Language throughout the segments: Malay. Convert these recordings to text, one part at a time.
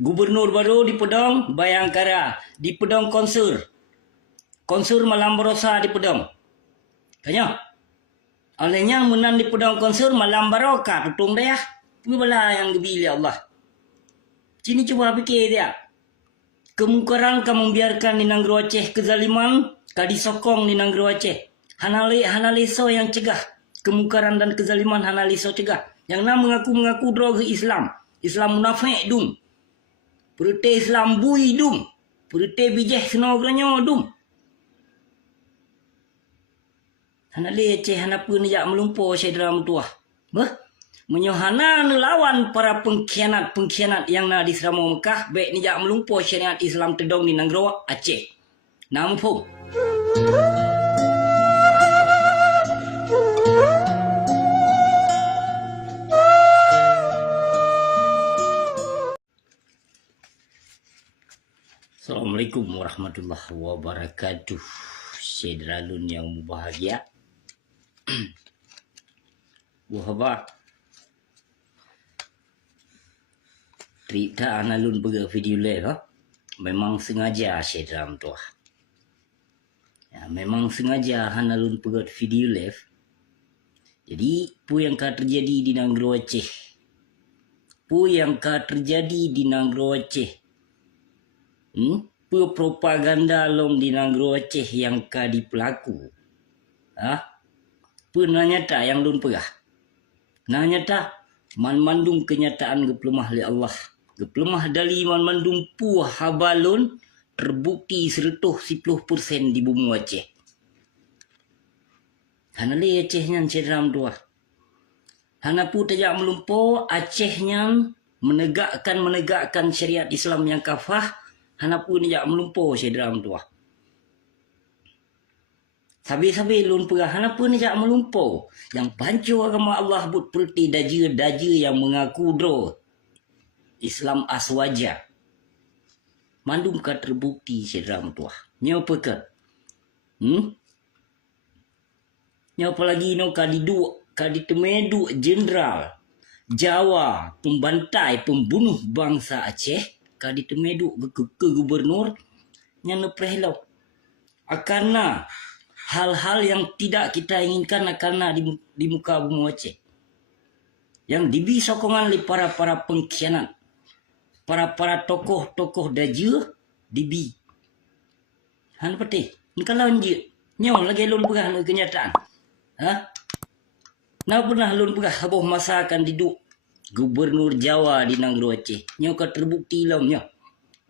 Gubernur baru di Pedong, Bayangkara. Di Pedong Konsur. Konsur Malam Berosa di Pedong. Tanya. Olehnya menang di Pedong Konsur Malam Barokah. Tutung dia. Ini bala yang gebili Allah. Sini coba fikir dia. Kemungkaran kamu biarkan di Nanggro Aceh. Kezaliman kadi sokong di Nanggro Aceh. Hanaliso yang cegah. Kemungkaran dan kezaliman hanaliso cegah. Yang nak mengaku droga Islam. Islam munafik dum. Perute Islam bui dum. Perute bijeh senogranyo dum. Hanali Aceh hanapun jak melumpuh saya dalam tuah. Menyohana nelawan para pengkhianat yang na di Seramo Mekah. Baik ni jak melumpuh syariat Islam tedong di Nanggro Aceh. Nampung. Assalamualaikum warahmatullahi wabarakatuh. Syederalun yang bahagia. Wahaba. Cerita analun bega video live ha? Memang sengaja syederam tu. Ya, memang sengaja analun pegat video live. Jadi, apa yang akan terjadi di Nanggro Aceh? Apa yang akan terjadi di Nanggro Aceh? Propaganda long di Nanggro Aceh yang ka dipelaku. Nanya tak yang lun pegah. Nanya tak mandung kenyataan geplemah li Allah. Geplemah dari mandung puah habalun terbukti 110% di bumi Aceh. Hanali Acehnya cedram dua. Hanapu tajak melumpuh Acehnya menegakkan syariat Islam yang kafah. Hanapun jak melumpuh saya dalam tuah. Sabi-sabi lun perah hanapun jak melumpuh. Yang pancur agama Allah but perti daja yang mengaku dro Islam aswaja. Mandum ka terbukti saya dalam tuah. Nya apa ke? Nya apa lagi no kadi temedu jenderal Jawa pembantai pembunuh bangsa Aceh. Kadi temedu ke gubernur yang neprehlau akarna hal-hal yang tidak kita inginkan akarna di muka bumi Aceh yang dibi sokongan li para pengkhianat para tokoh daja dibi han peti kalau je nyaw lagi lun pegah kenyataan na pernah lun pegah haboh masakan diduk Gubernur Jawa di Nanggro Aceh. Nyaw ka terbukti lam nyaw.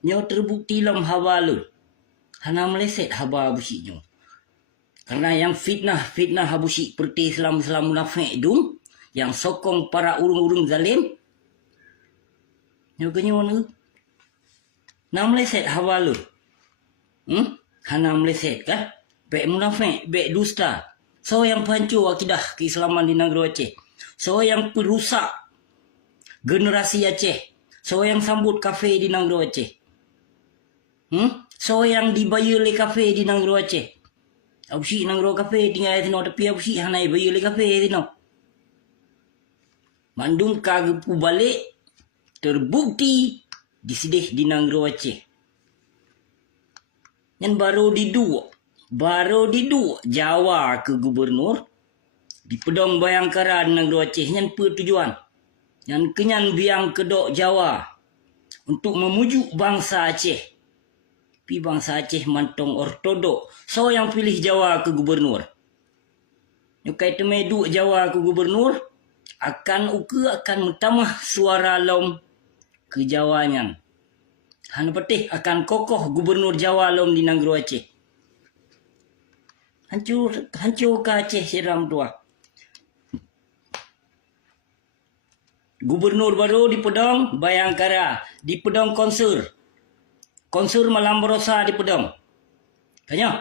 Nyaw terbukti lam hawa lu. Hana meleset haba busi nyaw. Karena yang fitnah habusi perti Islam munafik dum. Yang sokong para urung-urung zalim. Nyaw ka nyaw nu. Na meleset hawa lu. Hana meleset kan? Bek munafik, bek dusta. So yang pancur akidah keislaman di Nanggro Aceh. So yang perusak generasi Aceh. So yang sambut kafe di Nanggro Aceh. So yang dibayar le kafe di Nanggro Aceh. Abusi Nanggro kafe tinggal tino tapi abusi hanai bayar le kafe tino. Mandung kagepu balik terbukti disidih di Nanggro Aceh. Yang baru didu Jawa ke gubernur di Pedong Bayangkara di Nanggro Aceh yang tujuan yang kenyan biang kedok Jawa untuk memujuk bangsa Aceh. Pi bangsa Aceh mantong ortodok. So yang pilih Jawa ke gubernur. Nyukai temedu Jawa ke gubernur akan mentamah suara lom ke Jawanya. Han petih akan kokoh gubernur Jawa lom di Nanggro Aceh. Hancur ke Aceh siram tua. Gubernur baru di Pedong, Bayangkara. Di Pedong Konsur. Konsur Malam Berosa di Pedong. Tanya.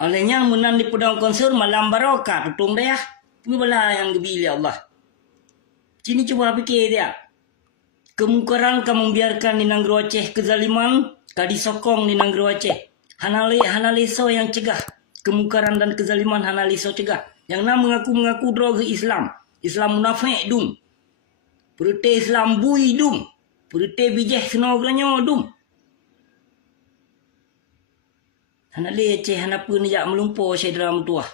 Olehnya menang di Pedong Konsur Malam Barokah. Tutung dia. Ini bala yang gebili Allah. Sini coba fikir dia. Kemungkaran kamu biarkan di Nanggro Aceh. Kezaliman kadi sokong di Nanggro Aceh. Hanaliso yang cegah. Kemungkaran dan kezaliman hanaliso cegah. Yang nak mengaku droga Islam. Islam munafik dum. Perute Islam bui dum. Purite bijeh senogranyo dum. Hana lece hana pun jak melumpo saya dalam tuah.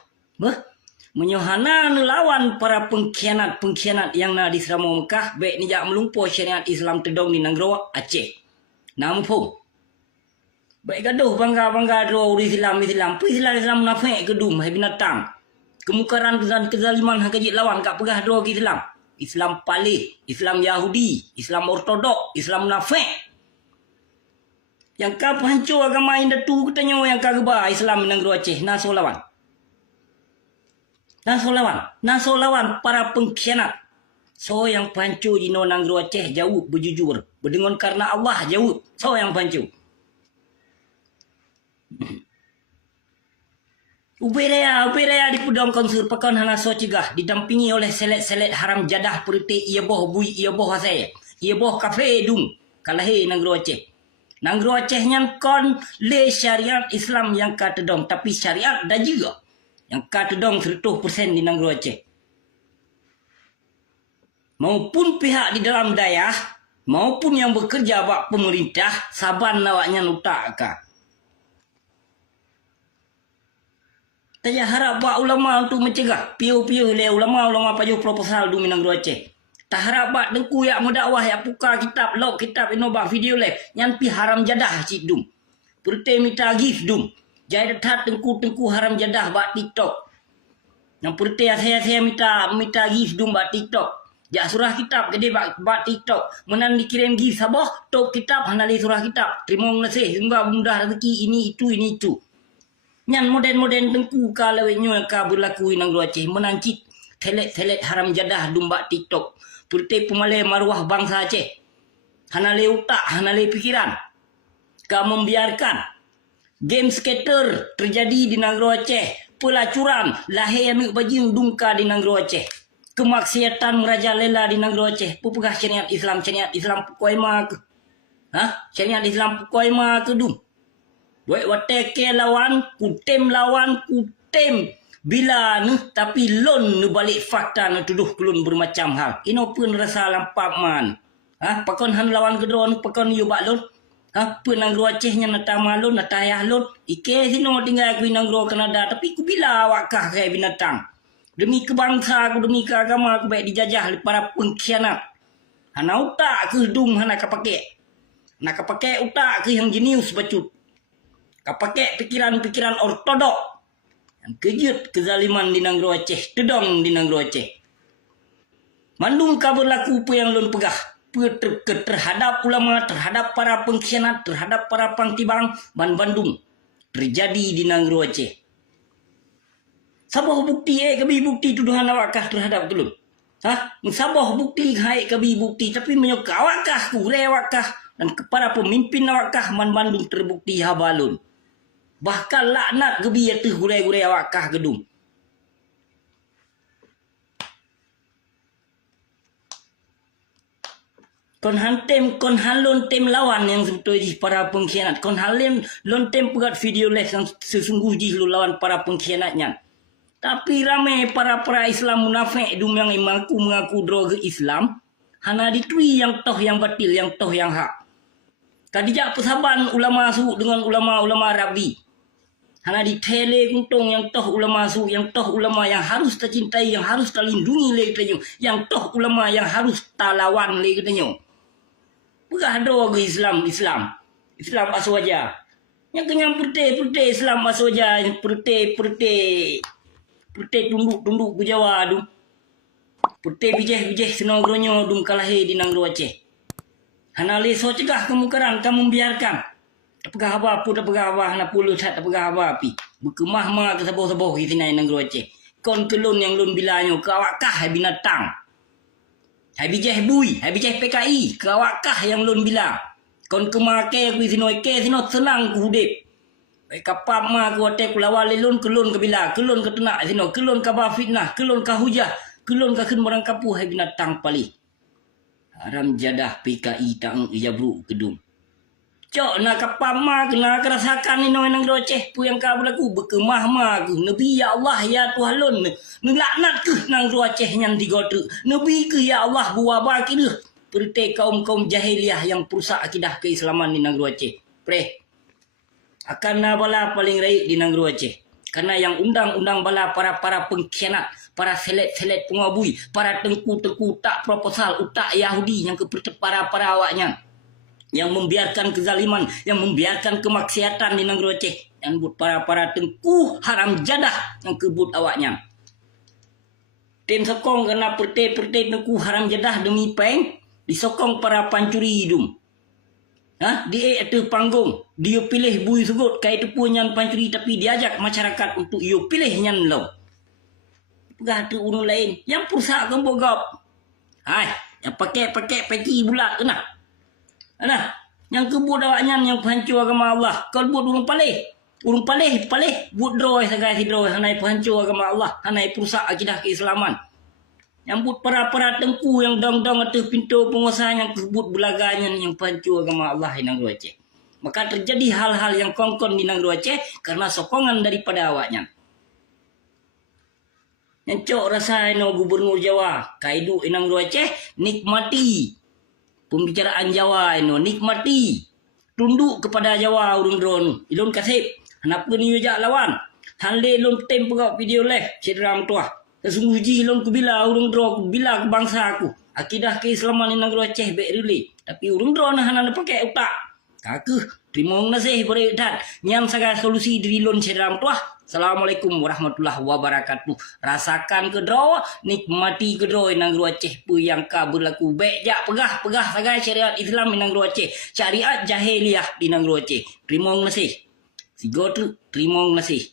Menyohana lawan para pengkhianat yang na di Seramo Mekah baik ni jak melumpo syariat Islam tedong di Nanggro Aceh. Nampung. Baik gaduh bangga dro Islam. Islam munafik kedum hai binatang. Kemukaran dan kezaliman hang kajit lawan kak pegah dro Islam. Islam palih, Islam Yahudi, Islam Ortodok, Islam munafik. Yang kau hancur agama yang datu katanya yang kau gebah Islam Nanggro Aceh. Naso lawan para pengkhianat. So yang pancur di Nanggro Aceh jauh berjujur. Berdengon karena Allah jauh. So yang pancur. Ubiraya di Pudong Konsur Pekan Hana So Cegah didampingi oleh selet haram jadah perite ia boh bui ia boh hasai. Ia boh kafe dung kalahe Nanggro Aceh. Nanggro Aceh yang kon le syariat Islam yang katedong. Tapi syariat dah juga. Yang katedong 100% di Nanggro Aceh. Maupun pihak di dalam dayah. Maupun yang bekerja bak pemerintah. Saban nawaknya nutak ka. Tanya harap bak ulama untuk mencegah. Piu-piu le ulama pajuh proposal di Nanggro Aceh. Tak harap bak dengku yak mendakwah yak puka kitab log kitab inobak video live yang pi haram jadah cik dum. Perte minta gif dum. Jai detat tengku haram jadah bak TikTok. Yang perte saya minta gif dum bak TikTok. Jak surah kitab gede bak TikTok. Menan dikirim gif sabah tok kitab hanali surah kitab. Terima kasih sembah mudah rezeki ini itu. Nyan moden tengku kalau nyo ka berlaku Nanggro Aceh menancit telet haram jadah dum bak TikTok. Purte pemalai maruah bangsa Aceh. Hanale utak, hanale pikiran. Kau membiarkan game skater terjadi di Nanggro Aceh. Pelacuran, lahir amik bajing dungka di Nanggro Aceh. Kemaksiatan merajalela di Nanggro Aceh. Pupugah syariat Islam pukoima ke. Syariat Islam pukoima ke dum. Buat wateke lawan, kutem. Bila ni tapi lon ni balik fakta ni tuduh kelun bermacam hal. Ino pun rasa lampap man. Pakon han lawan kedron pakon yu bak lon. Pun Nanggro Aceh nya natama lon natayah lon. Ike sino tinggal aku Nanggro Kanada tapi ku bila awakah kai binatang. Demi kebangsa aku demi keagama aku baik dijajah oleh para pengkhianat. Hana utak ke dung hana kapake. Hana kapake utak ke yang jenius bacut. Kapake pikiran ortodok. Yang kejut kezaliman di Nanggro Aceh. Tedong di Nanggro Aceh. Mandung kabur laku apa yang lon pegah. Terhadap ulama, terhadap para pengkhianat, terhadap para pangtibang Bandung. Terjadi di Nanggro Aceh. Sabah bukti kabi bukti tuduhan awakah terhadap kelun. Sabah bukti hai kabi bukti. Tapi menyokak awakah kure awakah. Dan kepada pemimpin awakah Bandung terbukti habalun. Bahkan laknat gebi ya tu gure-gure awakah gedung. Kon halon tem lawan yang sebetulnya para pengkhianat. Kon halon tem pegat video live yang sesungguhnya lawan para pengkhianatnya. Tapi ramai para Islam munafik dum yang mengaku droga Islam. Hana ditui yang toh yang batil, yang toh yang hak. Kadijak persahaban ulama su dengan ulama Rabi. Hana ditele kuntung yang toh ulama su, yang toh ulama yang harus tercintai, yang harus terlindungi le katanya, yang toh ulama yang harus talawan le katanya. Pegah doa ke Islam aswaja. Yang kenyang perte Islam aswaja, yang perte tunduk ke Jawa tu. Perte bijeh senogronyo dum kalahe di Nanggro Aceh. Hana le so cegah kemukaran kamu biarkan. Tak pegah apa pun tak pegah apa nak puluh tak pegah apa api. Berkemah ma ke saboh-saboh di sini Nanggro Aceh. Kon kelun yang lun bilanyo ke awakah hai binatang. Hai bijeh bui, hai bijeh PKI ke awakah yang lun bilang. Kon kemake ku sino senang ku hudip. Baik kapap ma ku ate ku lawal lun kelun ke bila, kelun ke tenak sino, kelun ke ba fitnah, kelun ke hujah, kelun ke ken barang kapu hai binatang pali. Haram jadah PKI tak jabru kedung. Cok nak kapama kena kerasakan ni Nanggro Aceh pu yang ka berlaku berkemah ma ku nabi ya Allah ya Tuhan lun laknat ke Nanggro Aceh yang digotu nabi ke ya Allah buah baki dah pertai kaum-kaum jahiliah yang perusak akidah keislaman di negeri Aceh. Akan bala paling raik di negeri Aceh. Karena yang undang-undang bala para pengkhianat, para selet-selet pengabui, para tengku-tengku tak proposal, utak Yahudi yang keperti para awaknya. Yang membiarkan kezaliman, yang membiarkan kemaksiatan di negeri Aceh. Yang buat para tengku haram jadah yang kebut awaknya. Tim sokong kena pertai-pertai tengku haram jadah demi peng, disokong para pancuri hidung. Dia itu panggung, dia pilih bui sugut, kaya itu pun yang pancuri tapi diajak masyarakat untuk ia pilih yang lo. Pegah tu urung lain, yang perusak kan bogop. Yang pakai peci bulat tu nak. Yang kebut awaknya yang pancur agama Allah. Kalau buat urung palih buat droy sagai si droy hanai pancur agama Allah, hanai perusak akidah keislaman. Yang buat para tengku yang dong-dong atas pintu pengusaha yang kebut belaganya yang pancur agama Allah di negeri Aceh. Maka terjadi hal-hal yang kongkon di negeri Aceh karena sokongan daripada awaknya. Yang cok rasa gubernur Jawa, kaidu di negeri Aceh, nikmati pembicaraan Jawa nikmati. Tunduk kepada Jawa urung drone. Ilun kasih. Kenapa ni ujak lawan? Hande ilun tem pegak video live. Cedera tuah. Sesungguh ji ilun kubila urung drone. Kubila ke bangsa aku. Akidah keislaman di negeri Aceh baik rili. Tapi urung drone hana pakai utak. Kaku. Terima kasih pada dan nyam saga solusi diri ilun cedera tuah. Assalamualaikum warahmatullahi wabarakatuh. Rasakan ke draw, nikmati ke draw nang negeri Aceh pu yang ka berlaku baik jak pegah sagai syariat Islam di negeri Aceh, syariat jahiliyah di negeri Aceh. Terima kasih. Sigo tu terima kasih.